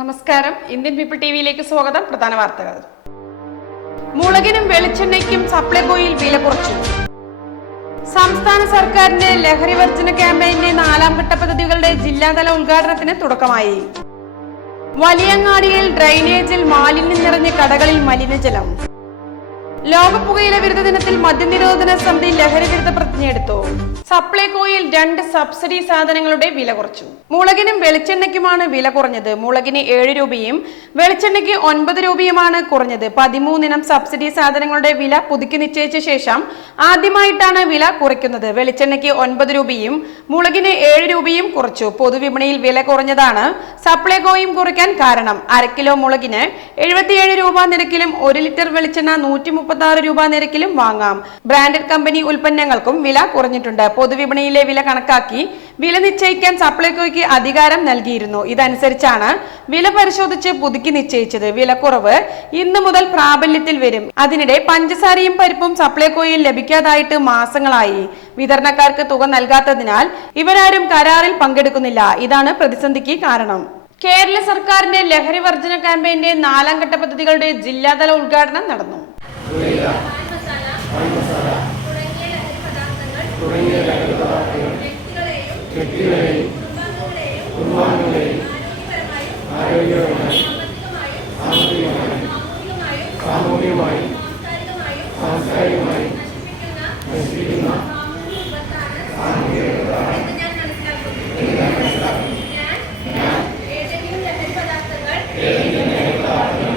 നമസ്കാരം. Indian people T വിയിലേക്ക് സ്വാഗതം. പ്രധാന വാർത്തകൾ. മുളകിനും വെളിച്ചെണ്ണയ്ക്കും സപ്ലൈകോയിൽ വില കുറച്ചു. സംസ്ഥാന സർക്കാരിന്റെ ലഹരി വർജന ക്യാമ്പയിന്റെ നാലാം ഘട്ട പദ്ധതികളുടെ ജില്ലാതല ഉദ്ഘാടനത്തിന് തുടക്കമായി. വലിയങ്ങാടിയിൽ ഡ്രൈനേജിൽ മാലിന്യം നിറഞ്ഞ കടകളിൽ മലിനജലം. ലോക പുകയില വിരുദ്ധ ദിനത്തിൽ മദ്യനിരോധന സമിതി ലഹരി വിരുദ്ധ പ്രതിജ്ഞയെടുത്തു സപ്ലൈകോയിൽ രണ്ട് സബ്സിഡി സാധനങ്ങളുടെ വില കുറച്ചു. മുളകിനും വെളിച്ചെണ്ണയ്ക്കുമാണ് വില കുറഞ്ഞത്. മുളകിന് ഏഴ് രൂപയും വെളിച്ചെണ്ണയ്ക്ക് ഒൻപത് രൂപയുമാണ് കുറഞ്ഞത്. പതിമൂന്നിനം സബ്സിഡി സാധനങ്ങളുടെ വില പുതുക്കി നിശ്ചയിച്ച ശേഷം ആദ്യമായിട്ടാണ് വില കുറയ്ക്കുന്നത്. വെളിച്ചെണ്ണയ്ക്ക് ഒൻപത് രൂപയും മുളകിന് ഏഴ് രൂപയും കുറച്ചു. പൊതുവിപണിയിൽ വില കുറഞ്ഞതാണ് സപ്ലൈകോയും കുറയ്ക്കാൻ കാരണം. അര കിലോ മുളകിന് എഴുപത്തിയേഴ് രൂപ നിരക്കിലും ഒരു ലിറ്റർ വെളിച്ചെണ്ണ നൂറ്റി മുപ്പത്തി രൂപ നിരക്കിലും വാങ്ങാം. ബ്രാൻഡഡ് കമ്പനി ഉൽപ്പന്നങ്ങൾക്കും വില കുറഞ്ഞിട്ടുണ്ട്. പൊതുവിപണിയിലെ വില കണക്കാക്കി വില നിശ്ചയിക്കാൻ സപ്ലൈകോയ്ക്ക് അധികാരം നൽകിയിരുന്നു. ഇതനുസരിച്ചാണ് വില പരിശോധിച്ച് പുതുക്കി നിശ്ചയിച്ചത്. വിലക്കുറവ് ഇന്നു മുതൽ പ്രാബല്യത്തിൽ വരും. അതിനിടെ പഞ്ചസാരയും പരിപ്പും സപ്ലൈകോയിൽ ലഭിക്കാതായിട്ട് മാസങ്ങളായി. വിതരണക്കാർക്ക് തുക നൽകാത്തതിനാൽ ഇവരാരും കരാറിൽ പങ്കെടുക്കുന്നില്ല. ഇതാണ് പ്രതിസന്ധിക്ക് കാരണം. കേരള സർക്കാരിന്റെ ലഹരി വർജന ക്യാമ്പയിന്റെ നാലാം ഘട്ട പദ്ധതികളുടെ ജില്ലാതല ഉദ്ഘാടനം നടന്നു. തുടങ്ങിയ ലഹരി പദാർത്ഥങ്ങൾ വ്യക്തികളെയും കുടുംബാംഗങ്ങളെയും ആരോഗ്യപരമായും സാമ്പത്തികമായും സാമൂഹികമായും സാംസ്കാരികമായും നശിപ്പിക്കുന്ന ഏതെങ്കിലും ലഹരി പദാർത്ഥങ്ങൾ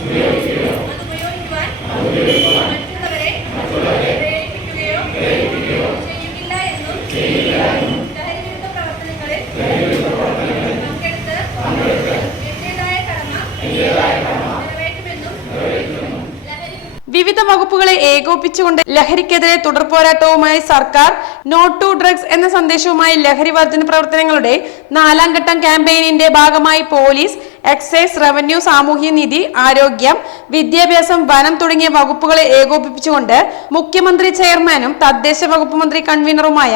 ഉപയോഗിക്കുകയോ അത് ഉപയോഗിക്കുവാൻ മറ്റുള്ളവരെ പ്രേരിപ്പിക്കുകയോ ചെയ്യില്ല എന്നും ലഹരി വിരുദ്ധ പ്രവർത്തനങ്ങളിൽ പങ്കെടുത്ത് എന്റേതായ കടമ നിറവേറ്റുമെന്നും ലഹരി വിവിധ വകുപ്പുകളെ ഏകോപിപ്പിച്ചുകൊണ്ട് ലഹരിക്കെതിരെ തുടർ പോരാട്ടവുമായി സർക്കാർ നോട്ട് ടു ഡ്രഗ്സ് എന്ന സന്ദേശവുമായി ലഹരി വർജന പ്രവർത്തനങ്ങളുടെ നാലാം ഘട്ടം ക്യാമ്പയിനിന്റെ ഭാഗമായി പോലീസ് എക്സൈസ് റവന്യൂ സാമൂഹ്യനീതി ആരോഗ്യം വിദ്യാഭ്യാസം വനം തുടങ്ങിയ വകുപ്പുകളെ ഏകോപിപ്പിച്ചുകൊണ്ട് മുഖ്യമന്ത്രി ചെയർമാനും തദ്ദേശ വകുപ്പ് മന്ത്രി കൺവീനറുമായ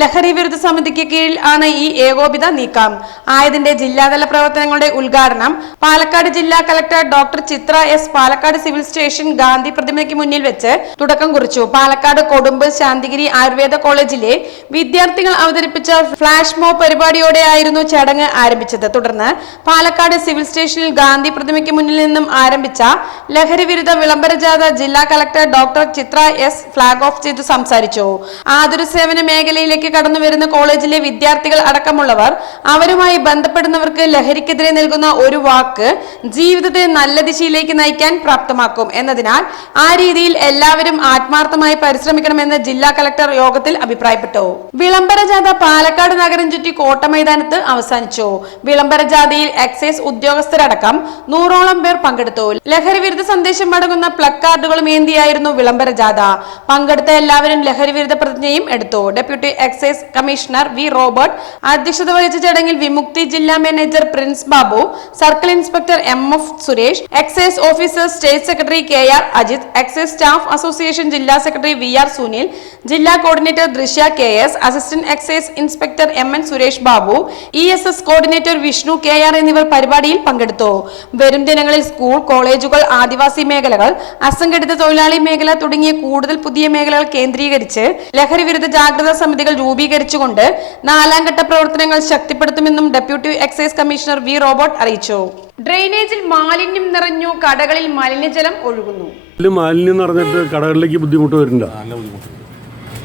ലഹരി വിരുദ്ധ സമിതിക്ക് കീഴിൽ ആണ് ഈ ഏകോപിത നീക്കം. ആയതിന്റെ ജില്ലാതല പ്രവർത്തനങ്ങളുടെ ഉദ്ഘാടനം പാലക്കാട് ജില്ലാ collector doctor Chitra S Palakkad civil station Gandhi പ്രതിമയ്ക്ക് മുന്നിൽ വെച്ച് തുടക്കം കുറിച്ചു. പാലക്കാട് കൊടുമ്പ് ശാന്തിഗിരി ആയുർവേദ കോളേജിലെ വിദ്യാർത്ഥികൾ അവതരിപ്പിച്ച ഫ്ലാഷ് മോ പരിപാടിയോടെയായിരുന്നു ചടങ്ങ് ആരംഭിച്ചത്. തുടർന്ന് പാലക്കാട് സിവിൽ സ്റ്റേഷനിൽ ഗാന്ധി പ്രതിമയ്ക്ക് മുന്നിൽ നിന്നും ആരംഭിച്ച ലഹരി വിരുദ്ധ വിളംബര ജാഥ ജില്ലാ collector doctor Chitra S flag off ചെയ്ത് സംസാരിച്ചു. ആതുര സേവന മേഖലയിലേക്ക് കടന്നു വരുന്ന കോളേജിലെ വിദ്യാർത്ഥികൾ അടക്കമുള്ളവർ അവരുമായി ബന്ധപ്പെടുന്നവർക്ക് ലഹരിക്കെതിരെ നൽകുന്ന ഒരു വാക്ക് ജീവിതത്തെ നല്ല ദിശയിലേക്ക് നയിക്കാൻ പ്രാപ്തമാക്കും. എന്നതിനാൽ ആ രീതിയിൽ എല്ലാവരും ആത്മാർത്ഥമായി പരിശ്രമിക്കണമെന്ന് ജില്ലാ കളക്ടർ യോഗത്തിൽ അഭിപ്രായപ്പെട്ടു. വിളംബര ജാഥ പാലക്കാട് നഗരം ചുറ്റി കോട്ടമൈതാനത്ത് അവസാനിച്ചു. വിളംബര ജാഥയിൽ എക്സൈസ് ഉദ്യോഗസ്ഥരടക്കം നൂറോളം പേർ പങ്കെടുത്തു. ലഹരി വിരുദ്ധ സന്ദേശം അടങ്ങുന്ന പ്ലക്കാർഡുകളും ഏന്തിയായിരുന്നു വിളംബര ജാഥ പങ്കെടുത്ത എല്ലാവരും ലഹരി വിരുദ്ധ പ്രതിജ്ഞയും എടുത്തു. Deputy excise commissioner V Robert അധ്യക്ഷത വഹിച്ച ചടങ്ങിൽ വിമുക്തി ജില്ലാ manager Prince Babu circle inspector M F Suresh excise officer state secretary K R Ajith excise staff association ജില്ലാ സെക്രട്ടറി വി ആർ സുനിൽ ജില്ലാ coordinator Drishya K S assistant excise inspector M N Suresh Babu E S S coordinator Vishnu K R എന്നിവർ പരിപാടിയിൽ പങ്കെടുത്തു. വരും ദിനങ്ങളിൽ school കോളേജുകൾ ആദിവാസി മേഖലകൾ അസംഘടിത തൊഴിലാളി മേഖല തുടങ്ങിയ കൂടുതൽ പുതിയ മേഖലകൾ കേന്ദ്രീകരിച്ച് ലഹരി വിരുദ്ധ ജാഗ്രതാ സമിതികൾ രൂപീകരിച്ചുകൊണ്ട് നാലാം ഘട്ട പ്രവർത്തനങ്ങൾ ശക്തിപ്പെടുത്തുമെന്നും deputy excise commissioner V Robert അറിയിച്ചു. ഡ്രെയിനേജിൽ മാലിന്യം നിറഞ്ഞു കടകളിൽ മലിനജലം ഒഴുകുന്നു. മാലിന്യം നിറഞ്ഞിട്ട് കടകളിലേക്ക് ബുദ്ധിമുട്ട് വരുന്നുണ്ടോ?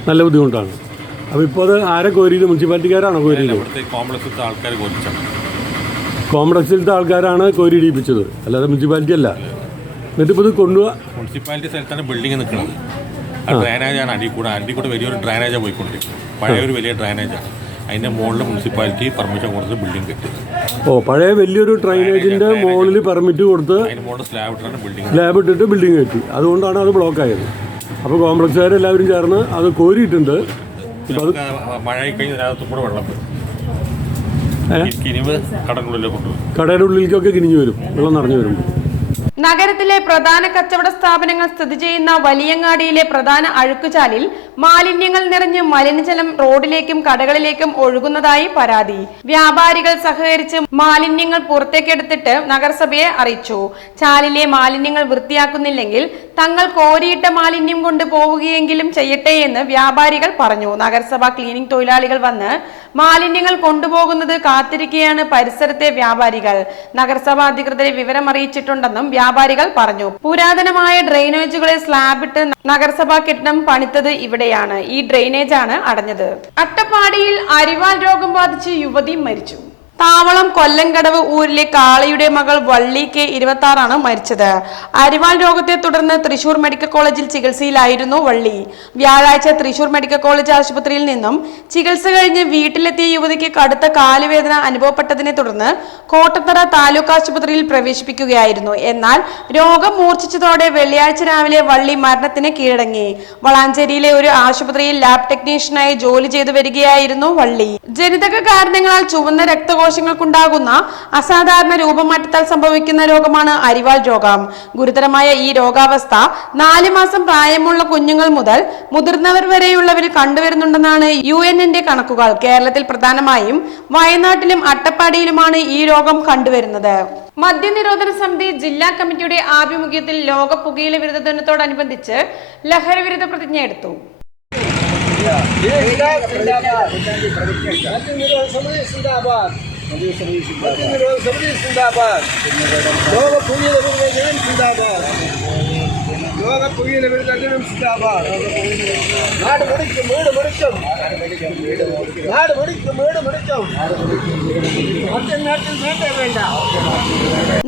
നല്ല ബുദ്ധിമുട്ടാണ്. അപ്പോൾ ഇപ്പോൾ അത് ആരെ കോരിയത്? മുനിസിപ്പാലിറ്റിക്കാരാണോ കോരിയത്? കോംപ്ലക്സിലത്തെ ആൾക്കാർ കോരിച്ചാണ് കോംപ്ലക്സിലത്തെ ആൾക്കാരാണ് കോരി ഇടിയിപ്പിച്ചത് അല്ലാതെ മുനിസിപ്പാലിറ്റി അല്ല. എന്നിട്ട് ഇപ്പോൾ ഇത് കൊണ്ടുപോവാ മുനിസിപ്പാലിറ്റി സ്ഥലത്താണ് ബിൽഡിംഗ് നിൽക്കുന്നത്. ആ ഡ്രൈനേജാണ് അടി കൂടെ അടി കൂടെ വലിയൊരു ഡ്രൈനേജാണ് പോയിക്കൊണ്ടിരിക്കുന്നത്. പഴയ ഒരു വലിയ ഡ്രൈനേജാണ് അതിന്റെ മുകളിൽ മുനിസിപ്പാലിറ്റി പെർമിഷൻ കൊടുത്ത് ബിൽഡിംഗ് കെട്ടി. ഓ പഴയ വലിയൊരു ഡ്രൈനേജിന്റെ മുകളിൽ പെർമിറ്റ് കൊടുത്ത് അതിന്റെ മുകളിൽ സ്ലാബ് ഇട്ടാണ് ബിൽഡിംഗ് സ്ലാബ് ഇട്ടിട്ട് ബിൽഡിംഗ് കെട്ടി. അതുകൊണ്ടാണ് അത് ബ്ലോക്ക് ആയത്. അപ്പോൾ കോംപ്ലക്സുകാരെല്ലാവരും ചേർന്ന് അത് കോരിയിട്ടുണ്ട്. മഴ കഴിഞ്ഞ് അതിനകത്തും കൂടെ വെള്ളം വരും. കടയുടെ ഉള്ളിലേക്കൊക്കെ കിനിഞ്ഞു വരും. വെള്ളം നിറഞ്ഞു വരും നഗരത്തിലെ പ്രധാന കച്ചവട സ്ഥാപനങ്ങൾ സ്ഥിതി ചെയ്യുന്ന വലിയങ്ങാടിയിലെ പ്രധാന അഴുക്കുചാലിൽ മാലിന്യങ്ങൾ നിറഞ്ഞ് മലിനജലം റോഡിലേക്കും കടകളിലേക്കും ഒഴുകുന്നതായി പരാതി. വ്യാപാരികൾ സഹകരിച്ച് മാലിന്യങ്ങൾ പുറത്തേക്കെടുത്തിട്ട് നഗരസഭയെ അറിയിച്ചു. ചാലിലെ മാലിന്യങ്ങൾ വൃത്തിയാക്കുന്നില്ലെങ്കിൽ തങ്ങൾ കോരിയിട്ട മാലിന്യം കൊണ്ട് പോവുകയെങ്കിലും ചെയ്യട്ടെ എന്ന് വ്യാപാരികൾ പറഞ്ഞു. നഗരസഭ ക്ലീനിംഗ് തൊഴിലാളികൾ വന്ന് മാലിന്യങ്ങൾ കൊണ്ടുപോകുന്നത് കാത്തിരിക്കുകയാണ് പരിസരത്തെ വ്യാപാരികൾ. നഗരസഭ അധികൃതരെ വിവരം അറിയിച്ചിട്ടുണ്ടെന്നും വ്യാപാരികൾ പറഞ്ഞു. പുരാതനമായ ഡ്രെയിനേജുകളെ സ്ലാബിട്ട് നഗരസഭാ കെട്ടിടം പണിത്തത് ഇവിടെയാണ് ഈ ഡ്രെയിനേജ് ആണ് അടഞ്ഞത്. അട്ടപ്പാടിയിൽ അരിവാൾ രോഗം ബാധിച്ച് യുവതി മരിച്ചു. താവളം കൊല്ലംകടവ് ഊരിലെ കാളിയുടെ മകൾ വള്ളി കെ ഇരുപത്തി ആറാണ് മരിച്ചത്. അരിവാൾ രോഗത്തെ തുടർന്ന് തൃശൂർ മെഡിക്കൽ കോളേജിൽ ചികിത്സയിലായിരുന്നു വള്ളി. വ്യാഴാഴ്ച തൃശൂർ മെഡിക്കൽ കോളേജ് ആശുപത്രിയിൽ നിന്നും ചികിത്സ കഴിഞ്ഞ് വീട്ടിലെത്തിയ യുവതിക്ക് കടുത്ത കാലുവേദന അനുഭവപ്പെട്ടതിനെ തുടർന്ന് കോട്ടത്തറ താലൂക്ക് ആശുപത്രിയിൽ പ്രവേശിപ്പിക്കുകയായിരുന്നു. എന്നാൽ രോഗം മൂർച്ഛിച്ചതോടെ വെള്ളിയാഴ്ച രാവിലെ വള്ളി മരണത്തിന് കീഴടങ്ങി. വളാഞ്ചേരിയിലെ ഒരു ആശുപത്രിയിൽ ലാബ് ടെക്നീഷ്യനായി ജോലി ചെയ്തു വരികയായിരുന്നു വള്ളി. ജനിതക കാരണങ്ങളാൽ ചുവന്ന രക്തകോശങ്ങൾക്കുണ്ടാകുന്ന അസാധാരണ രൂപമാറ്റത്താൽ സംഭവിക്കുന്ന രോഗമാണ് അരിവാൾ രോഗം. ഗുരുതരമായ ഈ രോഗാവസ്ഥ നാല് മാസം പ്രായമുള്ള കുഞ്ഞുങ്ങൾ മുതൽ മുതിർന്നവർ വരെയുള്ളവരിൽ കണ്ടുവരുന്നുണ്ടെന്നാണ് യു എന്നിന്റെ കണക്കുകൾ. കേരളത്തിൽ പ്രധാനമായും വയനാട്ടിലും അട്ടപ്പാടിയിലുമാണ് ഈ രോഗം കണ്ടുവരുന്നത്. മദ്യനിരോധന സമിതി ജില്ലാ കമ്മിറ്റിയുടെ ആഭിമുഖ്യത്തിൽ ലോക പുകയില വിരുദ്ധ ദിനത്തോടനുബന്ധിച്ച് ലഹരി വിരുദ്ധ പ്രതിജ്ഞ എടുത്തു. സമിതി జిందాబాద్ జిందాబాద్ ലോക പുതിയ സിന്ദാബാദ് നാട് മുടിക്കും വീട് മുടിക്കും നാട് മുടിക്കും വീട് മുടിക്കും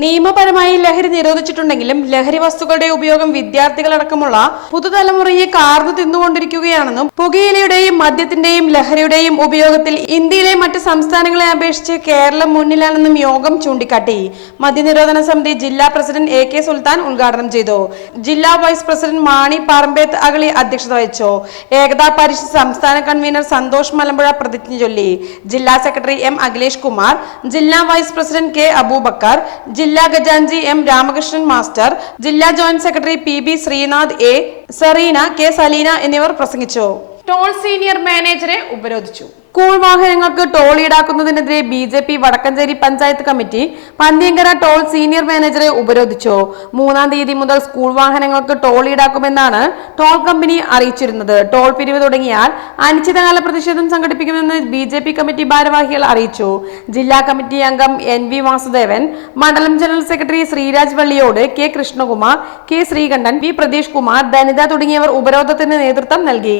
നിയമപരമായി ലഹരി നിരോധിച്ചിട്ടുണ്ടെങ്കിലും ലഹരി വസ്തുക്കളുടെ ഉപയോഗം വിദ്യാർത്ഥികളടക്കമുള്ള പുതുതലമുറയെ കാർന്നു തിന്നുകൊണ്ടിരിക്കുകയാണെന്നും പുകയിലയുടെയും മദ്യത്തിന്റെയും ലഹരിയുടെയും ഉപയോഗത്തിൽ ഇന്ത്യയിലെ മറ്റ് സംസ്ഥാനങ്ങളെ അപേക്ഷിച്ച് കേരളം മുന്നിലാണെന്നും യോഗം ചൂണ്ടിക്കാട്ടി. മദ്യനിരോധന സമിതി ജില്ലാ പ്രസിഡന്റ് എ കെ സുൽത്താൻ ഉദ്ഘാടനം ചെയ്തു. ജില്ലാ വൈസ് പ്രസിഡന്റ് മാണി പാറമ്പേത്ത് അഗളി അധ്യക്ഷത വഹിച്ചു. ഏകതാ പരിഷത്ത് സംസ്ഥാന കൺവീനർ സന്തോഷ് മലമ്പുഴ പ്രതിജ്ഞ ചൊല്ലി. ജില്ലാ സെക്രട്ടറി എം അഖിലേഷ് കുമാർ ജില്ലാ വൈസ് പ്രസിഡന്റ് കെ അബൂബക്കർ ജില്ലാ ഖജാൻജി എം രാമകൃഷ്ണൻ മാസ്റ്റർ ജില്ലാ joint secretary P B Sreenath A Sereena K Saleena എന്നിവർ പ്രസംഗിച്ചു. ടോൾ സീനിയർ മാനേജറെ ഉപരോധിച്ചു. സ്കൂൾ വാഹനങ്ങൾക്ക് toll ഈടാക്കുന്നതിനെതിരെ B J P Vadakkencherry panchayat committee Panthiyankara toll senior മാനേജറെ ഉപരോധിച്ചു. മൂന്നാം തീയതി മുതൽ സ്കൂൾ വാഹനങ്ങൾക്ക് ടോൾ ഈടാക്കുമെന്നാണ് ടോൾ കമ്പനി അറിയിച്ചിരുന്നത്. ടോൾ പിരിവ് തുടങ്ങിയാൽ അനിശ്ചിതകാല പ്രതിഷേധം സംഘടിപ്പിക്കുമെന്ന് ബി ജെ പി കമ്മിറ്റി ഭാരവാഹികൾ അറിയിച്ചു. ജില്ലാ കമ്മിറ്റി അംഗം എൻ വി വാസുദേവൻ മണ്ഡലം general secretary Sreeraj Valliyode K Krishnakumar K Sreekantan V Pratheesh Kumar Dhanitha തുടങ്ങിയവർ ഉപരോധത്തിന് നേതൃത്വം നൽകി.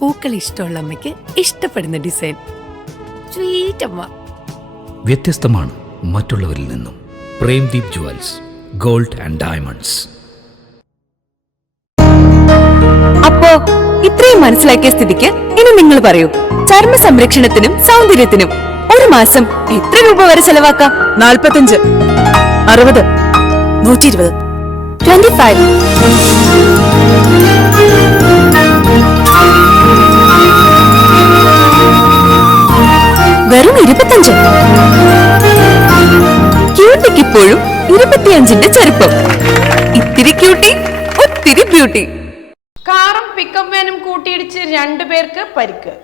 പൂക്കൾ ഇഷ്ടമുള്ള അമ്മയ്ക്ക് ഇഷ്ടപ്പെടുന്ന ഡിസൈൻ. സ്വീറ്റ് അമ്മ. വ്യത്യസ്തമാണ് മറ്റുള്ളവരിൽ നിന്നും. Premdeep jewels gold and diamonds. അപ്പോ ഇത്രയും മനസ്സിലാക്കിയ സ്ഥിതിക്ക് ഇനി നിങ്ങൾ പറയൂ ചർമ്മ സംരക്ഷണത്തിനും സൗന്ദര്യത്തിനും ഒരു മാസം എത്ര രൂപ വരെ ചെലവാക്കാം? നാൽപ്പത്തഞ്ച് അറുപത് നൂറ്റി ഇരുപത് ട്വന്റി ഫൈവ് വെറും ഇരുപത്തഞ്ച്. ക്യൂട്ടിക്ക് ഇപ്പോഴും ഇരുപത്തിയഞ്ചിന്റെ ചെറുപ്പം ഇത്തിരി ക്യൂട്ടി ഒത്തിരി ബ്യൂട്ടി കാറും പിക്കപ്പ് വാനും കൂട്ടിയിടിച്ച് രണ്ടുപേർക്ക് പരിക്ക്.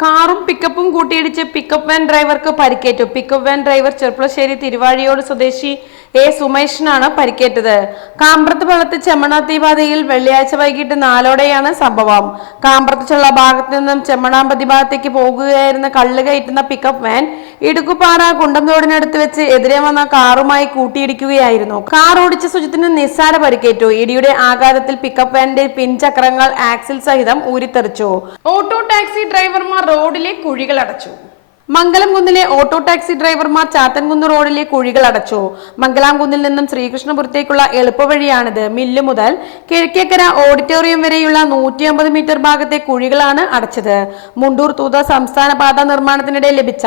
കാറും പിക്കപ്പും കൂട്ടിയിടിച്ച് പിക്കപ്പ് വാൻ ഡ്രൈവർക്ക് പരിക്കേറ്റു. Pickup van driver Cherpulassery Thiruvazhiyode സ്വദേശി എ സുമേഷിനാണ് പരിക്കേറ്റത്. കാമ്പ്രത്ത് വെള്ളത്ത് ചെമ്മണാത്തിപാതയിൽ വെള്ളിയാഴ്ച വൈകിട്ട് നാലോടെയാണ് സംഭവം. കാമ്പ്രത്തുള്ള ഭാഗത്ത് നിന്നും ചെമ്മണാമ്പതി ഭാഗത്തേക്ക് പോകുകയായിരുന്ന കള്ള് കയറ്റുന്ന പിക്കപ്പ് വാൻ ഇടുക്കുപാറ കുണ്ടംതോടിനടുത്ത് വെച്ച് എതിരെ വന്ന കാറുമായി കൂട്ടിയിടിക്കുകയായിരുന്നു. കാർ ഓടിച്ച സുജിത്തിന് നിസ്സാര പരിക്കേറ്റു. ഇടിയുടെ ആഘാതത്തിൽ പിക്കപ്പ് വാന്റെ പിൻചക്രങ്ങൾ ആക്സിൽ സഹിതം ഊരിത്തെറിച്ചു. ഓട്ടോ ടാക്സി ഡ്രൈവർമാർ റോഡിലെ കുഴികൾ അടച്ചു. മംഗലംകുന്നിലെ ഓട്ടോ ടാക്സി ഡ്രൈവർമാർ ചാത്തൻകുന്ന് റോഡിലെ കുഴികൾ അടച്ചു. മംഗലാംകുന്നിൽ നിന്നും ശ്രീകൃഷ്ണപുരത്തേക്കുള്ള എളുപ്പവഴിയാണിത്. മില്ല് മുതൽ കിഴക്കേക്കര ഓഡിറ്റോറിയം വരെയുള്ള നൂറ്റി അമ്പത് മീറ്റർ ഭാഗത്തെ കുഴികളാണ് അടച്ചത്. മുണ്ടൂർ തൂത സംസ്ഥാന പാത നിർമ്മാണത്തിനിടെ ലഭിച്ച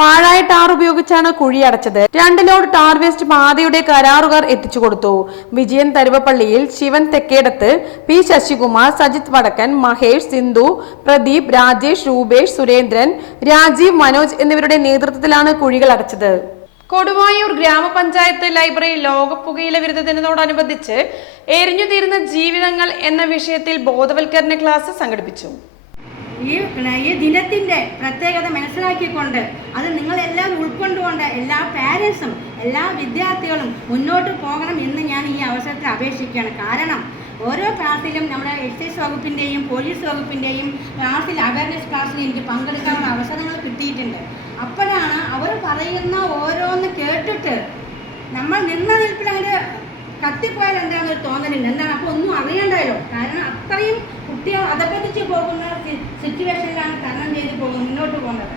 പാഴായ ടാർ ഉപയോഗിച്ചാണ് കുഴി അടച്ചത്. രണ്ട് ലോഡ് ടാർ വേസ്റ്റ് പാതയുടെ കരാറുകാർ എത്തിച്ചു കൊടുത്തു വിജയൻ തരുവപ്പള്ളിയിൽ ശിവൻ തെക്കേടത്ത് പി ശശികുമാർ സജിത് വടക്കൻ മഹേഷ് സിന്ധു പ്രദീപ് രാജേഷ് രൂപേഷ് സുരേന്ദ്രൻ രാജീവ് മനോജ് എന്നിവരുടെ നേതൃത്വത്തിലാണ് കുഴികൾ അടച്ചത്. കൊടുവായൂർ ഗ്രാമപഞ്ചായത്ത് ലൈബ്രറി ലോക പുകയില വിരുദ്ധ ദിനത്തോടനുബന്ധിച്ച് എരിഞ്ഞു തീരുന്ന ജീവിതങ്ങൾ എന്ന വിഷയത്തിൽ ബോധവൽക്കരണ ക്ലാസ് സംഘടിപ്പിച്ചു. ഈ ഈ ദിനത്തിന്റെ പ്രത്യേകത മനസ്സിലാക്കിക്കൊണ്ട് അത് നിങ്ങളെല്ലാം ഉൾക്കൊണ്ടുകൊണ്ട് എല്ലാ പാരൻസും എല്ലാ വിദ്യാർത്ഥികളും മുന്നോട്ട് പോകണം എന്ന് ഞാൻ ഈ അവസരത്തിൽ അപേക്ഷിക്കുകയാണ്. കാരണം ഓരോ ക്ലാസ്സിലും നമ്മുടെ എക്സൈസ് വകുപ്പിന്റെയും പോലീസ് വകുപ്പിന്റെയും ക്ലാസ്സിൽ അവയർനെസ് ക്ലാസ്സിൽ എനിക്ക് പങ്കെടുക്കാനുള്ള അവസരങ്ങൾ കിട്ടിയിട്ടുണ്ട്. അപ്പോഴാണ് അവർ പറയുന്ന ഓരോന്ന് കേട്ടിട്ട് നമ്മൾ നിന്ന നിൽപ്പിൽ അങ്ങോട്ട് കത്തിപ്പോയാൽ എന്താണെന്നൊരു തോന്നലില്ല. എന്താണ്? അപ്പോൾ ഒന്നും അറിയണ്ടല്ലോ. കാരണം അത്രയും കുട്ടികൾ അതപ്പതിച്ച് പോകുന്ന സിറ്റുവേഷനിലാണ് തരണം ചെയ്ത് പോകുന്നത് മുന്നോട്ട് പോകുന്നത്.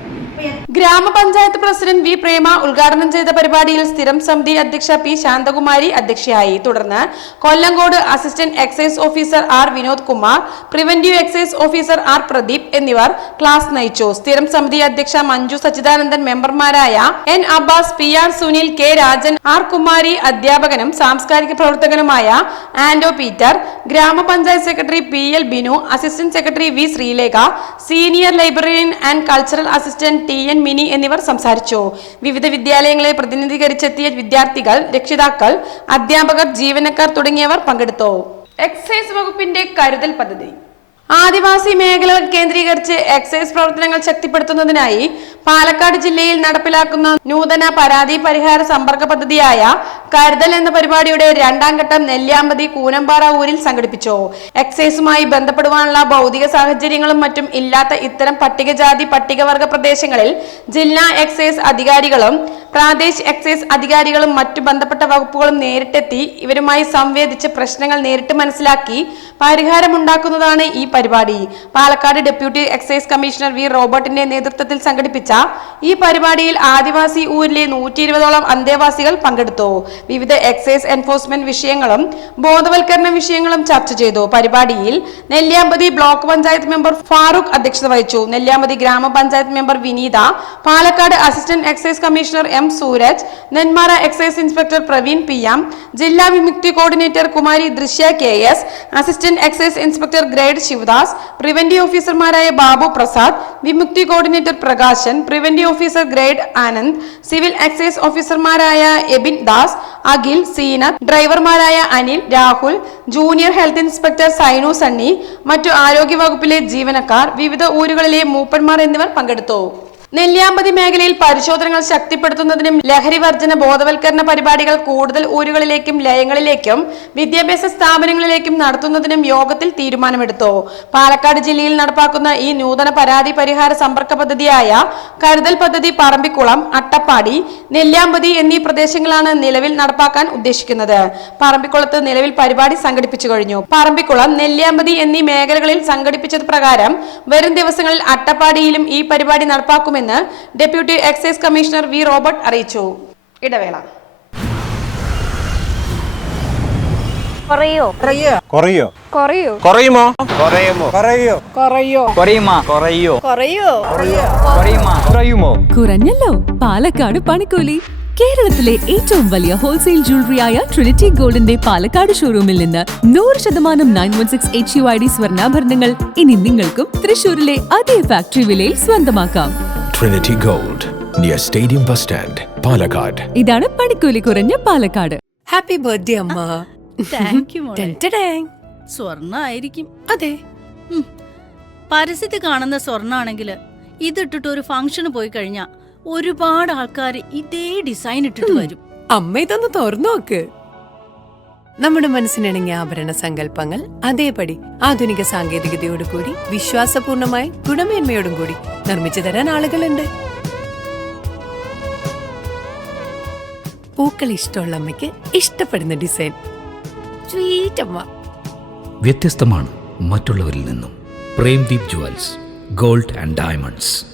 ഗ്രാമപഞ്ചായത്ത് പ്രസിഡന്റ് വി പ്രേമ ഉദ്ഘാടനം ചെയ്ത പരിപാടിയിൽ സ്ഥിരം സമിതി അധ്യക്ഷ പി ശാന്തകുമാരി അധ്യക്ഷയായി. തുടർന്ന് Kollengode assistant excise officer R Vinod Kumar preventive excise officer R Pradeep എന്നിവർ ക്ലാസ് നയിച്ചു. സ്ഥിരം സമിതി അധ്യക്ഷ മഞ്ജു സച്ചിദാനന്ദൻ മെമ്പർമാരായ N Abbas P R Sunil K Rajan R Kumari അധ്യാപകനും സാംസ്കാരിക പ്രവർത്തകനുമായ ആന്റോ പീറ്റർ ഗ്രാമപഞ്ചായത്ത് secretary P L Binu assistant secretary V Sreelekha senior librarian and cultural assistant T N Mini എന്നിവർ സംസാരിച്ചു. വിവിധ വിദ്യാലയങ്ങളെ പ്രതിനിധീകരിച്ചെത്തിയ വിദ്യാർത്ഥികൾ രക്ഷിതാക്കൾ അധ്യാപകർ ജീവനക്കാർ തുടങ്ങിയവർ പങ്കെടുത്തു. എക്സൈസ് വകുപ്പിന്റെ കരുതൽ പദ്ധതി. ആദിവാസി മേഖലകൾ കേന്ദ്രീകരിച്ച് എക്സൈസ് പ്രവർത്തനങ്ങൾ ശക്തിപ്പെടുത്തുന്നതിനായി പാലക്കാട് ജില്ലയിൽ നടപ്പിലാക്കുന്ന നൂതന പരാതി പരിഹാര സമ്പർക്ക പദ്ധതിയായ കരുതൽ എന്ന പരിപാടിയുടെ രണ്ടാം ഘട്ടം നെല്ലിയാമ്പതി കൂനമ്പാറ ഊരിൽ സംഘടിപ്പിച്ചു. എക്സൈസുമായി ബന്ധപ്പെടുവാനുള്ള ഭൗതിക സാഹചര്യങ്ങളും മറ്റും ഇല്ലാത്ത ഇത്തരം പട്ടികജാതി പട്ടികവർഗ പ്രദേശങ്ങളിൽ ജില്ലാ എക്സൈസ് അധികാരികളും പ്രാദേശിക എക്സൈസ് അധികാരികളും മറ്റു ബന്ധപ്പെട്ട വകുപ്പുകളും നേരിട്ടെത്തി ഇവരുമായി സംവേദിച്ച് പ്രശ്നങ്ങൾ നേരിട്ട് മനസ്സിലാക്കി പരിഹാരമുണ്ടാക്കുന്നതാണ് ഈ പരിപാടി. Palakkad deputy excise commissioner V. റോബർട്ടിന്റെ നേതൃത്വത്തിൽ സംഘടിപ്പിച്ച ഈ പരിപാടിയിൽ ആദിവാസി ഊരിലെ നൂറ്റി ഇരുപതോളം അന്തേവാസികൾ പങ്കെടുത്തു. വിവിധ എക്സൈസ് എൻഫോഴ്സ്മെന്റ് വിഷയങ്ങളും ബോധവൽക്കരണ വിഷയങ്ങളും ചർച്ച ചെയ്തു. പരിപാടിയിൽ നെല്ലിയാമ്പതി ബ്ലോക്ക് പഞ്ചായത്ത് മെമ്പർ ഫാറൂഖ് അധ്യക്ഷത വഹിച്ചു. നെല്ലിയാമ്പതി ഗ്രാമപഞ്ചായത്ത് member Vineetha Palakkad assistant excise commissioner M Sooraj Nenmara excise inspector Praveen P M ജില്ലാ Vimukthi coordinator Kumari Drishya K S assistant excise inspector grade Sivadas preventive ഓഫീസർമാരായ Babu Prasad Vimukthi coordinator Prakashan preventive officer grade Anand civil excise ഓഫീസർമാരായ Abin Das Akhil Seenath ഡ്രൈവർമാരായ Anil Rahul junior health inspector Sainu Sunny മറ്റു ആരോഗ്യ വകുപ്പിലെ ജീവനക്കാർ വിവിധ ഊരുകളിലെ മൂപ്പന്മാർ എന്നിവർ പങ്കെടുത്തു. നെല്ലിയാമ്പതി മേഖലയിൽ പരിശോധനകൾ ശക്തിപ്പെടുത്തുന്നതിനും ലഹരി വർജന ബോധവൽക്കരണ പരിപാടികൾ കൂടുതൽ ഊരുകളിലേക്കും ലയങ്ങളിലേക്കും വിദ്യാഭ്യാസ സ്ഥാപനങ്ങളിലേക്കും നടത്തുന്നതിനും യോഗത്തിൽ തീരുമാനമെടുത്തു. പാലക്കാട് ജില്ലയിൽ നടപ്പാക്കുന്ന ഈ നൂതന പരാതി പരിഹാര സമ്പർക്ക പദ്ധതിയായ കരുതൽ പദ്ധതി പറമ്പിക്കുളം അട്ടപ്പാടി നെല്ലിയാമ്പതി എന്നീ പ്രദേശങ്ങളാണ് നിലവിൽ നടപ്പാക്കാൻ ഉദ്ദേശിക്കുന്നത്. പറമ്പിക്കുളത്ത് നിലവിൽ പരിപാടി സംഘടിപ്പിച്ചു കഴിഞ്ഞു. പറമ്പിക്കുളം നെല്ലിയാമ്പതി എന്നീ മേഖലകളിൽ സംഘടിപ്പിച്ചത് പ്രകാരം വരും ദിവസങ്ങളിൽ അട്ടപ്പാടിയിലും ഈ പരിപാടി നടപ്പാക്കുമെന്ന് deputy excise commissioner V Robert അറിയിച്ചു. ഇടവേള. കുറയോ? കുറയോ? കുറയോ? കുറയുമോ? കുറയുമോ? കുറയോ? കുറയോ? കുറയുമോ? കുറയോ? കുറയോ? കുറയുമോ? കുറയുമോ? കുറഞ്ഞല്ലോ. പാലക്കാട് പണിക്കൂലി. കേരളത്തിലെ ഏറ്റവും വലിയ ഹോൾസെയിൽ ജ്വല്ലറിയായ ട്രിനിറ്റി ഗോൾഡിന്റെ പാലക്കാട് ഷോറൂമിൽ നിന്ന് നൂറ് ശതമാനം nine one six H U I D സ്വർണാഭരണങ്ങൾ ഇനി നിങ്ങൾക്കും തൃശൂരിലെ അതേ ഫാക്ടറി വിലയിൽ സ്വന്തമാക്കാം. Trinity gold near stadium bus stand Palakkad ഇതാണ് പണിക്കൂലി കുറഞ്ഞ പാലക്കാട്. ഹാപ്പി ബർത്ത്ഡേ അമ്മ. താങ്ക് യു മോളെ. ടെന്റഡാങ്. സ്വർണ ആയിരിക്കും അതെ പരസ്യത്തിൽ കാണുന്ന സ്വർണാണെങ്കിൽ ഇതിട്ടിട്ട് ഒരു ഫംഗ്ഷന് പോയി കഴിഞ്ഞാൽ ഒരുപാട് ആൾക്കാർ ഇതേ ഡിസൈൻ ഇട്ടിട്ട് വരും. അമ്മ ഇതൊന്ന് തുറന്നു നോക്ക്. നമ്മുടെ മനസ്സിനിണങ്ങിയ ആഭരണ സങ്കല്പങ്ങൾ അതേപടി ആധുനിക സാങ്കേതികതയോട് കൂടി വിശ്വാസപൂർണമായി ഗുണമേന്മയോടും കൂടി നിർമ്മിച്ചു തരാൻ ആളുകളുണ്ട്. പൂക്കൾ ഇഷ്ടമുള്ള അമ്മയ്ക്ക് ഇഷ്ടപ്പെടുന്ന ഡിസൈൻ. സ്വീറ്റ് അമ്മ. വ്യത്യസ്തമാണ് മറ്റുള്ളവരിൽ നിന്നും. Premdeep jewels gold and diamonds.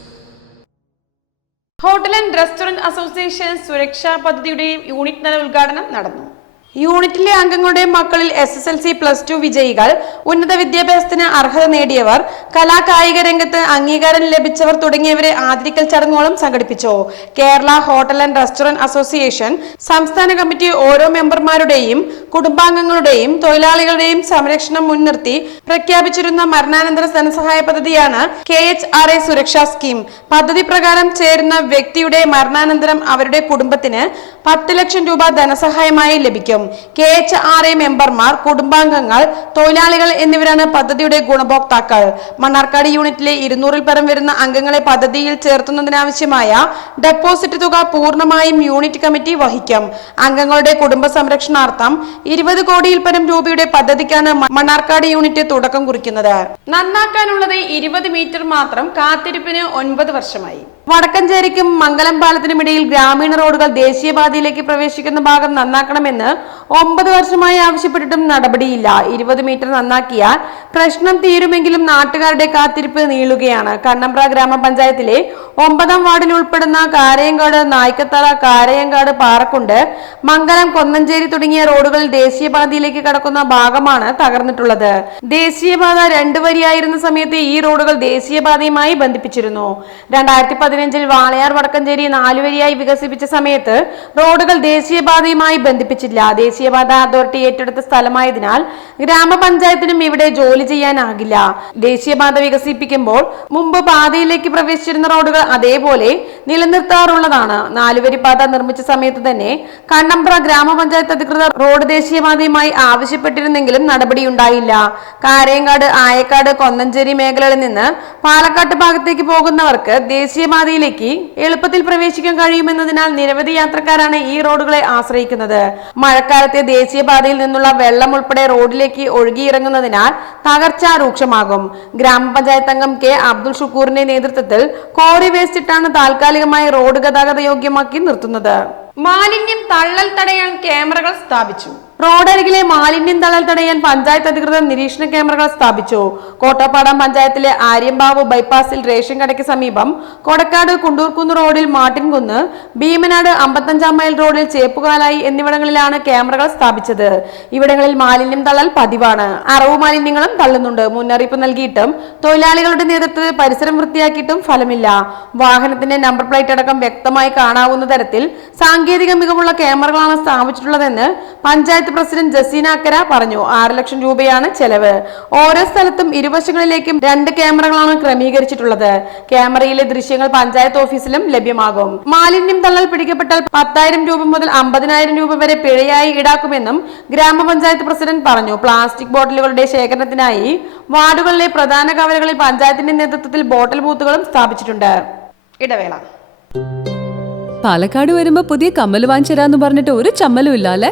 Hotel and restaurant association സുരക്ഷാ പദ്ധതിയുടെയും യൂണിറ്റ് തല ഉദ്ഘാടനം നടന്നു. യൂണിറ്റിലെ അംഗങ്ങളുടെ മക്കളിൽ S S L C plus two വിജയികൾ ഉന്നത വിദ്യാഭ്യാസത്തിന് അർഹത നേടിയവർ കലാകായിക രംഗത്ത് അംഗീകാരം ലഭിച്ചവർ തുടങ്ങിയവരെ ആദരിക്കൽ ചടങ്ങുകളും സംഘടിപ്പിച്ചു. Kerala hotel and restaurant association സംസ്ഥാന കമ്മിറ്റി ഓരോ മെമ്പർമാരുടെയും കുടുംബാംഗങ്ങളുടെയും തൊഴിലാളികളുടെയും സംരക്ഷണം മുൻനിർത്തി പ്രഖ്യാപിച്ചിരുന്ന മരണാനന്തര ധനസഹായ പദ്ധതിയാണ് കെ എച്ച് ആർ എ സുരക്ഷാ സ്കീം. പദ്ധതി പ്രകാരം ചേരുന്ന വ്യക്തിയുടെ മരണാനന്തരം അവരുടെ കുടുംബത്തിന് പത്ത് ലക്ഷം രൂപ ധനസഹായമായി ലഭിക്കും. കെ എച്ച് ആർ എ മെമ്പർമാർ കുടുംബാംഗങ്ങൾ തൊഴിലാളികൾ എന്നിവരാണ് പദ്ധതിയുടെ ഗുണഭോക്താക്കൾ. മണ്ണാർക്കാട് യൂണിറ്റിലെ ഇരുന്നൂറിൽ പരം വരുന്ന അംഗങ്ങളെ പദ്ധതിയിൽ ചേർത്തുന്നതിനാവശ്യമായ ഡെപ്പോസിറ്റ് തുക പൂർണമായും യൂണിറ്റ് കമ്മിറ്റി വഹിക്കും. അംഗങ്ങളുടെ കുടുംബ സംരക്ഷണാർത്ഥം ഇരുപത് കോടിയിൽ പരം രൂപയുടെ പദ്ധതിക്കാണ് മണ്ണാർക്കാട് യൂണിറ്റ് തുടക്കം കുറിക്കുന്നത്. നന്നാക്കാനുള്ളത് ഇരുപത് മീറ്റർ മാത്രം കാത്തിരിപ്പിന് ഒൻപത് വർഷമായി. വടക്കഞ്ചേരിക്കും മംഗലം പാലത്തിനും ഇടയിൽ ഗ്രാമീണ റോഡുകൾ ദേശീയപാതയിലേക്ക് പ്രവേശിക്കുന്ന ഭാഗം നന്നാക്കണമെന്ന് ഒമ്പത് വർഷമായി ആവശ്യപ്പെട്ടിട്ടും നടപടിയില്ല. ഇരുപത് മീറ്റർ നന്നാക്കിയാൽ പ്രശ്നം തീരുമെങ്കിലും നാട്ടുകാരുടെ കാത്തിരിപ്പ് നീളുകയാണ്. കണ്ണമ്പ്ര ഗ്രാമപഞ്ചായത്തിലെ ഒമ്പതാം വാർഡിൽ ഉൾപ്പെടുന്ന കാരയങ്കാട് നായ്ക്കത്തറ കാരയങ്കാട് പാറക്കുണ്ട് മംഗലം കൊന്നഞ്ചേരി തുടങ്ങിയ റോഡുകൾ ദേശീയപാതയിലേക്ക് കടക്കുന്ന ഭാഗമാണ് തകർന്നിട്ടുള്ളത്. ദേശീയപാത രണ്ടു വരിയായിരുന്ന സമയത്ത് ഈ റോഡുകൾ ദേശീയപാതയുമായി ബന്ധിപ്പിച്ചിരുന്നു. രണ്ടായിരത്തി പതിനഞ്ചിൽ വാളയാർ വടക്കഞ്ചേരി നാലുവരിയായി വികസിപ്പിച്ച സമയത്ത് റോഡുകൾ ദേശീയപാതയുമായി ബന്ധിപ്പിച്ചില്ല. ദേശീയപാത അതോറിറ്റി ഏറ്റെടുത്ത സ്ഥലമായതിനാൽ ഗ്രാമപഞ്ചായത്തിനും ഇവിടെ ജോലി ചെയ്യാനാകില്ല. ദേശീയപാത വികസിപ്പിക്കുമ്പോൾ മുമ്പ് പാതയിലേക്ക് പ്രവേശിച്ചിരുന്ന റോഡുകൾ അതേപോലെ നിലനിർത്താറുള്ളതാണ്. നാലുവരി പാത നിർമ്മിച്ച സമയത്ത് തന്നെ കണ്ണമ്പ്ര ഗ്രാമപഞ്ചായത്ത് അധികൃതർ റോഡ് ദേശീയപാതയുമായി ആവശ്യപ്പെട്ടിരുന്നെങ്കിലും നടപടിയുണ്ടായില്ല. കാരയങ്കാട് ആയക്കാട് കൊന്നഞ്ചേരി മേഖലകളിൽ നിന്ന് പാലക്കാട്ട് ഭാഗത്തേക്ക് പോകുന്നവർക്ക് ദേശീയപാതയിലേക്ക് എളുപ്പത്തിൽ പ്രവേശിക്കാൻ കഴിയുമെന്നതിനാൽ നിരവധി യാത്രക്കാരാണ് ഈ റോഡുകളെ ആശ്രയിക്കുന്നത്. മഴക്കാലത്തെ ദേശീയപാതയിൽ നിന്നുള്ള വെള്ളം ഉൾപ്പെടെ റോഡിലേക്ക് ഒഴുകിയിറങ്ങുന്നതിനാൽ തകർച്ച രൂക്ഷമാകും. ഗ്രാമപഞ്ചായത്ത് അംഗം കെ. അബ്ദുൾ ഷുക്കൂറിന്റെ നേതൃത്വത്തിൽ കോറി വേസ്റ്റ് ഇട്ടാണ് താൽക്കാലികമായി റോഡ് ഗതാഗത യോഗ്യമാക്കി നിർത്തുന്നത്. മാലിന്യം തള്ളൽ തടയാൻ ക്യാമറകൾ സ്ഥാപിച്ചു. റോഡരികിലെ മാലിന്യം തള്ളൽ തടയാൻ പഞ്ചായത്ത് അധികൃതർ നിരീക്ഷണ ക്യാമറകൾ സ്ഥാപിച്ചു. കോട്ടപ്പാടം പഞ്ചായത്തിലെ ആര്യമ്പാവ് ബൈപ്പാസിൽ റേഷൻ കടയ്ക്ക് സമീപം കൊടക്കാട് കുണ്ടൂർക്കുന്ന് റോഡിൽ മാട്ടിൻകുന്ന് ഭീമനാട് അമ്പത്തഞ്ചാം മൈൽ റോഡിൽ ചേപ്പുകാലായി എന്നിവിടങ്ങളിലാണ് ക്യാമറകൾ സ്ഥാപിച്ചത്. ഇവിടങ്ങളിൽ മാലിന്യം തള്ളൽ പതിവാണ്. അറവ് മാലിന്യങ്ങളും തള്ളുന്നുണ്ട്. മുന്നറിയിപ്പ് നൽകിയിട്ടും തൊഴിലാളികളുടെ നേതൃത്വത്തിൽ പരിസരം വൃത്തിയാക്കിയിട്ടും ഫലമില്ല. വാഹനത്തിന്റെ നമ്പർ പ്ലേറ്റ് അടക്കം വ്യക്തമായി കാണാവുന്ന തരത്തിൽ സാങ്കേതിക മികവുള്ള ക്യാമറകളാണ് സ്ഥാപിച്ചിട്ടുള്ളതെന്ന് പഞ്ചായത്ത് പ്രസിഡന്റ് ജസീന അക്കര പറഞ്ഞു ആറ് ലക്ഷം രൂപയാണ് ചെലവ്. ഓരോ സ്ഥലത്തും ഇരുവശങ്ങളിലേക്കും രണ്ട് ക്യാമറകളാണ് ക്രമീകരിച്ചിട്ടുള്ളത്. ക്യാമറയിലെ ദൃശ്യങ്ങൾ പഞ്ചായത്ത് ഓഫീസിലും ലഭ്യമാകും. മാലിന്യം തള്ളൽ പിടിക്കപ്പെട്ടാൽ പത്തായിരം രൂപ മുതൽ അമ്പതിനായിരം രൂപ വരെ പിഴയായി ഈടാക്കുമെന്നും ഗ്രാമപഞ്ചായത്ത് പ്രസിഡന്റ് പറഞ്ഞു. പ്ലാസ്റ്റിക് ബോട്ടിലുകളുടെ ശേഖരണത്തിനായി വാർഡുകളിലെ പ്രധാന കവലകളിൽ പഞ്ചായത്തിന്റെ നേതൃത്വത്തിൽ ബോട്ടിൽ ബൂത്തുകളും സ്ഥാപിച്ചിട്ടുണ്ട്. ഇടവേള. പാലക്കാട് വരുമ്പോ പുതിയ കമ്മൽ വാങ്ങിച്ചരാന്ന് പറഞ്ഞിട്ട് ഒരു ചമ്മലും ഇല്ല അല്ലേ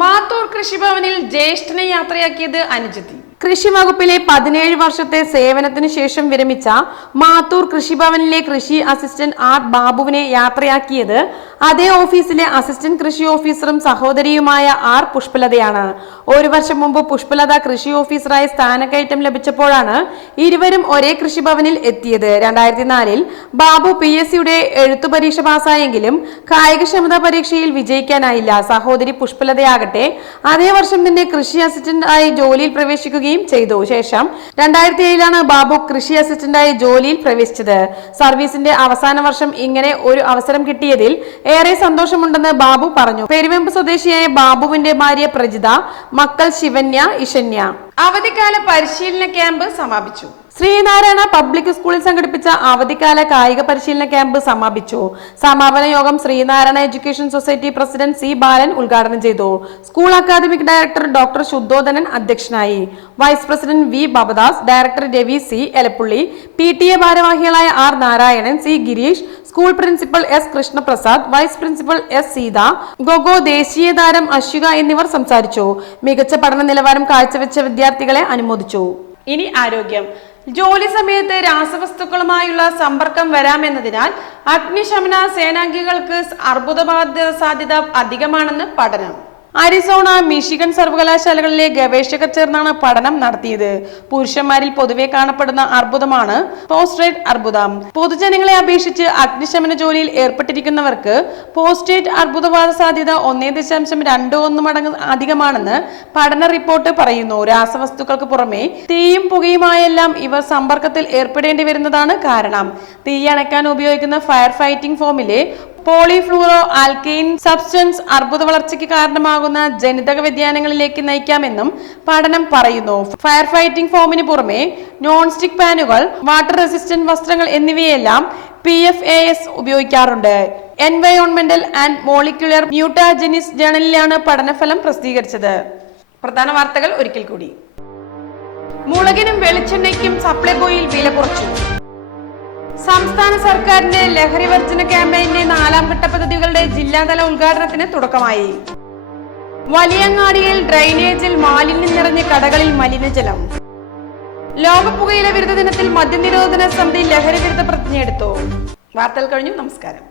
Mathur കൃഷിഭവനിൽ ജ്യേഷ്ഠനെ യാത്രയാക്കിയത് അനുജത്തി. കൃഷി വകുപ്പിലെ പതിനേഴ് വർഷത്തെ സേവനത്തിന് ശേഷം വിരമിച്ച മാത്തൂർ കൃഷിഭവനിലെ കൃഷി അസിസ്റ്റന്റ് ആർ ബാബുവിനെ യാത്രയാക്കിയത് അതേ ഓഫീസിലെ അസിസ്റ്റന്റ് കൃഷി ഓഫീസറും സഹോദരിയുമായ ആർ പുഷ്പലതയാണ്. ഒരു വർഷം മുമ്പ് പുഷ്പലത കൃഷി ഓഫീസറായി സ്ഥാനക്കയറ്റം ലഭിച്ചപ്പോഴാണ് ഇരുവരും ഒരേ കൃഷിഭവനിൽ എത്തിയത്. രണ്ടായിരത്തി നാലിൽ ബാബു പി എസ് സിയുടെ എഴുത്തു പരീക്ഷ പാസ്സായെങ്കിലും കായികക്ഷമതാ പരീക്ഷയിൽ വിജയിക്കാനായില്ല. സഹോദരി പുഷ്പലതയാകട്ടെ. അതേ വർഷം തന്നെ കൃഷി അസിസ്റ്റന്റ് ആയി ജോലിയിൽ പ്രവേശിക്കുകയും ചെയ്തു. ശേഷം രണ്ടായിരത്തി ഏഴിലാണ് ബാബു കൃഷി അസിസ്റ്റന്റായി ജോലിയിൽ പ്രവേശിച്ചത്. സർവീസിന്റെ അവസാന വർഷം ഇങ്ങനെ ഒരു അവസരം കിട്ടിയതിൽ ഏറെ സന്തോഷമുണ്ടെന്ന് ബാബു പറഞ്ഞു. പെരുവെമ്പ് സ്വദേശിയായ ബാബുവിന്റെ ഭാര്യ പ്രജിത മക്കൾ ശിവന്യ ഇഷന്യ അവധിക്കാല പരിശീലന ക്യാമ്പ് സമാപിച്ചു. ശ്രീനാരായണ പബ്ലിക് സ്കൂളിൽ സംഘടിപ്പിച്ച അവധിക്കാല കായിക പരിശീലന ക്യാമ്പ് സമാപിച്ചു. സമാപന യോഗം Sreenarayana education society president C Balan ഉദ്ഘാടനം ചെയ്തു. School academic director doctor Sudhodhanan അധ്യക്ഷനായി. Vice president V Babadas director Ravi C Elappully P T A ഭാരവാഹികളായ R Narayanan C Gireesh school principal S Krishnaprasad vice principal S Seetha GoGo ദേശീയ താരം അശ്വിക എന്നിവർ സംസാരിച്ചു. മികച്ച പഠന നിലവാരം കാഴ്ചവെച്ച വിദ്യാർത്ഥികളെ അനുമോദിച്ചു. ഇനി ആരോഗ്യം. ജോലി സമയത്ത് രാസവസ്തുക്കളുമായുള്ള സമ്പർക്കം വരാമെന്നതിനാൽ അഗ്നിശമന സേനാംഗികൾക്ക് അർബുദബാധ സാധ്യത അധികമാണെന്ന് പഠനം. അരിസോണ മിഷിഗൺ സർവകലാശാലകളിലെ ഗവേഷകർ ചേർന്നാണ് പഠനം നടത്തിയത്. പുരുഷന്മാരിൽ പൊതുവെ കാണപ്പെടുന്ന അർബുദമാണ് പോസ്റ്റേറ്റ് അർബുദം. പൊതുജനങ്ങളെ അപേക്ഷിച്ച് അഗ്നിശമന ജോലിയിൽ ഏർപ്പെട്ടിരിക്കുന്നവർക്ക് പോസ്റ്റേറ്റ് അർബുദബാധ സാധ്യത ഒന്നേ ദശാംശം രണ്ടോ ഒന്ന് മടങ്ങ് അധികമാണെന്ന് പഠന റിപ്പോർട്ട് പറയുന്നു. രാസവസ്തുക്കൾക്ക് പുറമെ തീയും പുകയുമായെല്ലാം ഇവർ സമ്പർക്കത്തിൽ ഏർപ്പെടേണ്ടി വരുന്നതാണ് കാരണം. തീ അണയ്ക്കാൻ ഉപയോഗിക്കുന്ന ഫയർ ഫൈറ്റിംഗ് ഫോമിലെ പോളിഫ്ലൂറോ ആൽക്കെയിൻ സബ്സ്റ്റൻസ് അർബുദ വളർച്ചയ്ക്ക് കാരണമാകുന്ന ജനിതക വ്യതിയാനങ്ങളിലേക്ക് നയിക്കാമെന്നും പഠനം പറയുന്നു. ഫയർ ഫൈറ്റിംഗ് ഫോമിന് പുറമെ നോൺ സ്റ്റിക് പാനുകൾ വാട്ടർ റെസിസ്റ്റന്റ് വസ്ത്രങ്ങൾ എന്നിവയെല്ലാം പി എഫ് എ എസ് ഉപയോഗിക്കാറുണ്ട്. എൻവയോൺമെന്റൽ ആൻഡ് മോളിക്യുലർ മ്യൂട്ടാജനിസ് ജേണലിലാണ് പഠനഫലം പ്രസിദ്ധീകരിച്ചത്. പ്രധാന വാർത്തകൾ ഒരിക്കൽ കൂടി. മുളകിനും വെളിച്ചെണ്ണയ്ക്കും സപ്ലൈകോയിൽ വില കുറച്ചു. സംസ്ഥാന സർക്കാരിന്റെ ലഹരി വർജന ക്യാമ്പയിന്റെ നാലാം ഘട്ട പദ്ധതികളുടെ ജില്ലാതല ഉദ്ഘാടനത്തിന് തുടക്കമായി. വലിയങ്ങാടിയിൽ ഡ്രൈനേജിൽ മാലിന്യം നിറഞ്ഞ കടകളിൽ മലിനജലം. ലോക പുകയില വിരുദ്ധ ദിനത്തിൽ മദ്യനിരോധന സമിതി ലഹരി വിരുദ്ധ പ്രതിജ്ഞയെടുത്തു. വാർത്തകൾ കഴിഞ്ഞു. നമസ്കാരം.